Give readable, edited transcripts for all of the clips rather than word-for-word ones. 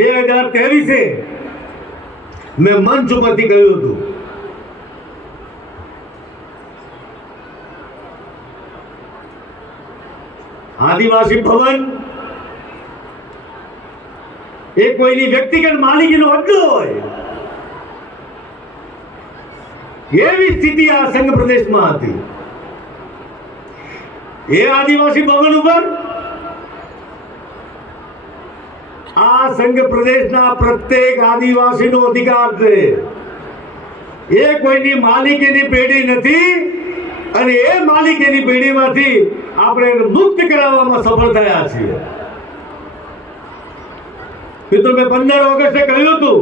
2023 મેં મંચ ઉપરથી કહ્યું હતું આદિવાસી ભવન એ કોઈની વ્યક્તિગત માલિકીનો અડ્ડો હોય એવી સ્થિતિ આ સંઘ પ્રદેશમાં હતી. એ આદિવાસી ભવન ઉપર આ સંઘ પ્રદેશના પ્રત્યેક આદિવાસીનો અધિકાર છે. એ કોઈની માલિકીની પેઢી નથી અને એ માલિકીની પેઢીમાંથી આપણે એને મુક્ત કરાવવામાં સફળ થયા છીએ. મિત્રો, મેં 15 ઓગસ્ટે કહ્યું હતું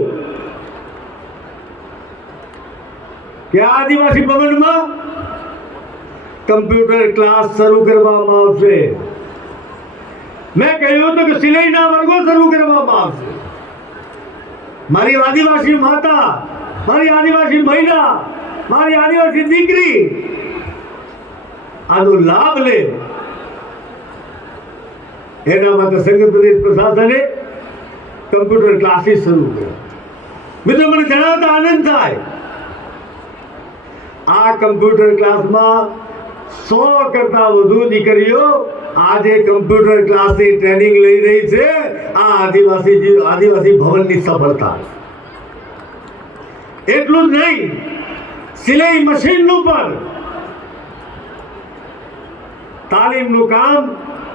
કે આદિવાસી ભવનમાં કમ્પ્યુટર ક્લાસ શરૂ કરવામાં આવશે. મેં કહ્યું હતું કે સિલાઈના વર્ગો શરૂ કરવામાં આવશે. મારી આદિવાસી માતા, મારી આદિવાસી મહિલા, મારી આદિવાસી દીકરી આનો લાભ લે એના માટે સંઘ પ્રદેશ પ્રશાસને કમ્પ્યુટર ક્લાસીસ શરૂ કર્યા. મિત્રો, મને જણાવતા આનંદ થાય આ કમ્પ્યુટર ક્લાસમાં 100 કરતા વધુ દીકરીઓ આજે કમ્પ્યુટર ક્લાસની ટ્રેનિંગ લઈ રહી છે. આ આદિવાસી ભવનની સફળતા. એટલું જ નહીં, સિલાઈ મશીનનું પણ તાલીમનું કામ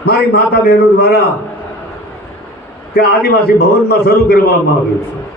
મારી માતા બહેનો દ્વારા કે આદિવાસી ભવનમાં શરૂ કરવામાં આવ્યું છે.